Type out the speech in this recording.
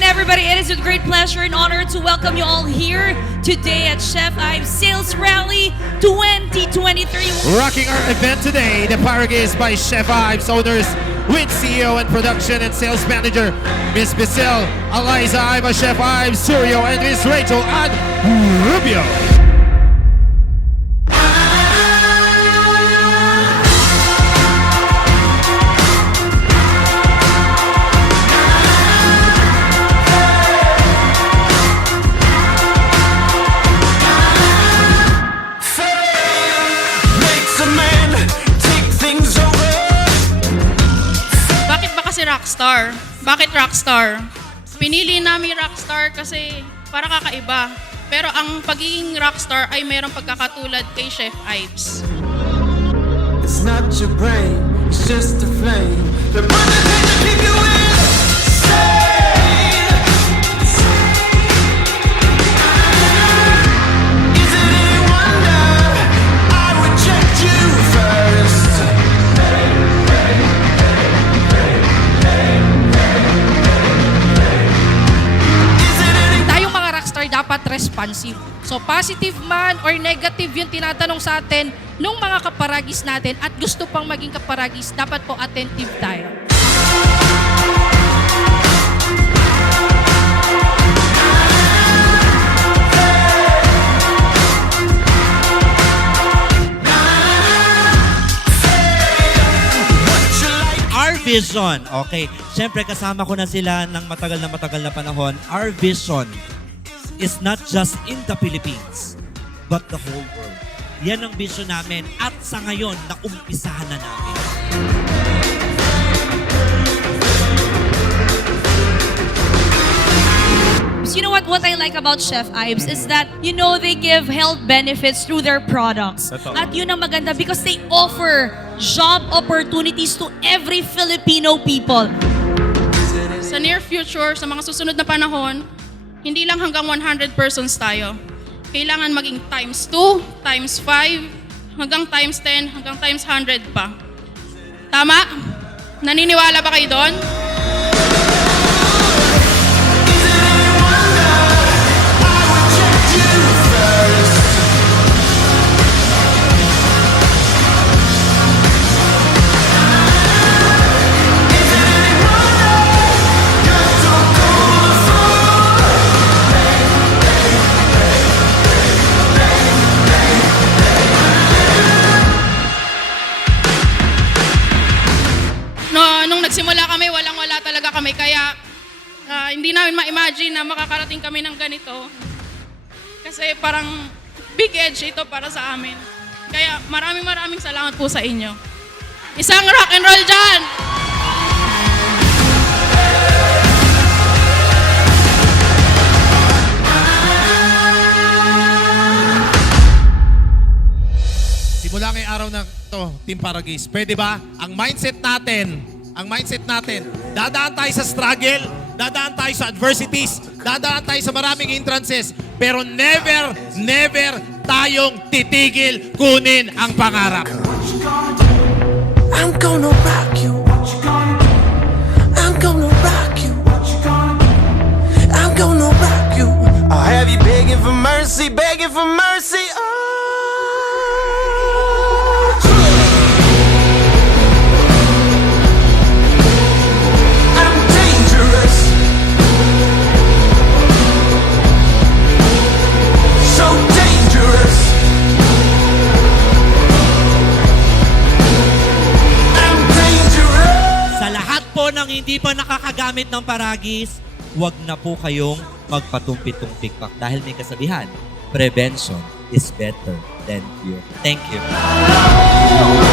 again, everybody. It is with great pleasure and honor to welcome you all here today at Chef Ives Sales Rally 2023. Rocking our event today, the Paragaze by Chef Ives owners with CEO and production and sales manager, Miss Bissell, Eliza Iva, Chef Ives, Suryo, and Miss Rachel and Rubio. Rockstar? Bakit rockstar? Pinili namin rockstar kasi para kakaiba. Pero ang pagiging rockstar ay mayroong pagkakatulad kay Chef Ives. It's not your brain, it's just a flame. The burning thing to keep you insane. Responsive. So positive man or negative yung tinatanong sa atin nung mga kaparagis natin at gusto pang maging kaparagis, dapat po attentive tayo. vision, okay. Siyempre kasama ko na sila ng matagal na matagal na panahon. Our vision is not just in the Philippines, but the whole world. Yan ang vision namin at sa ngayon, naumpisahan na namin. You know what? What I like about Chef Ives is that you know they give health benefits through their products. At yun ang maganda because they offer job opportunities to every Filipino people. Sa near future, sa mga susunod na panahon, hindi lang hanggang 100 persons tayo. Kailangan maging times 2, times 5, hanggang times 10, hanggang times 100 pa. Tama? Naniniwala ba kayo doon? Kami. Kaya ah, hindi namin ma-imagine na makakarating kami ng ganito. Kasi parang big edge ito para sa amin. Kaya maraming maraming salamat po sa inyo. Isang rock and roll dyan! Simula ngayong araw na to, Team Paragaze, pwede ba? Ang mindset natin, ang mindset natin, dadaan tayo sa struggle, dadaan tayo sa adversities, dadaan tayo sa maraming hindrances, pero never, never tayong titigil kunin ang pangarap. I'm gonna rock you. I'm gonna rock you. I'm gonna rock you. I'll have you begging for mercy, begging hindi pa nakakagamit ng paragis, huwag na po kayong magpatumpit-tumpik pa dahil may kasabihan, prevention is better than cure. Thank you.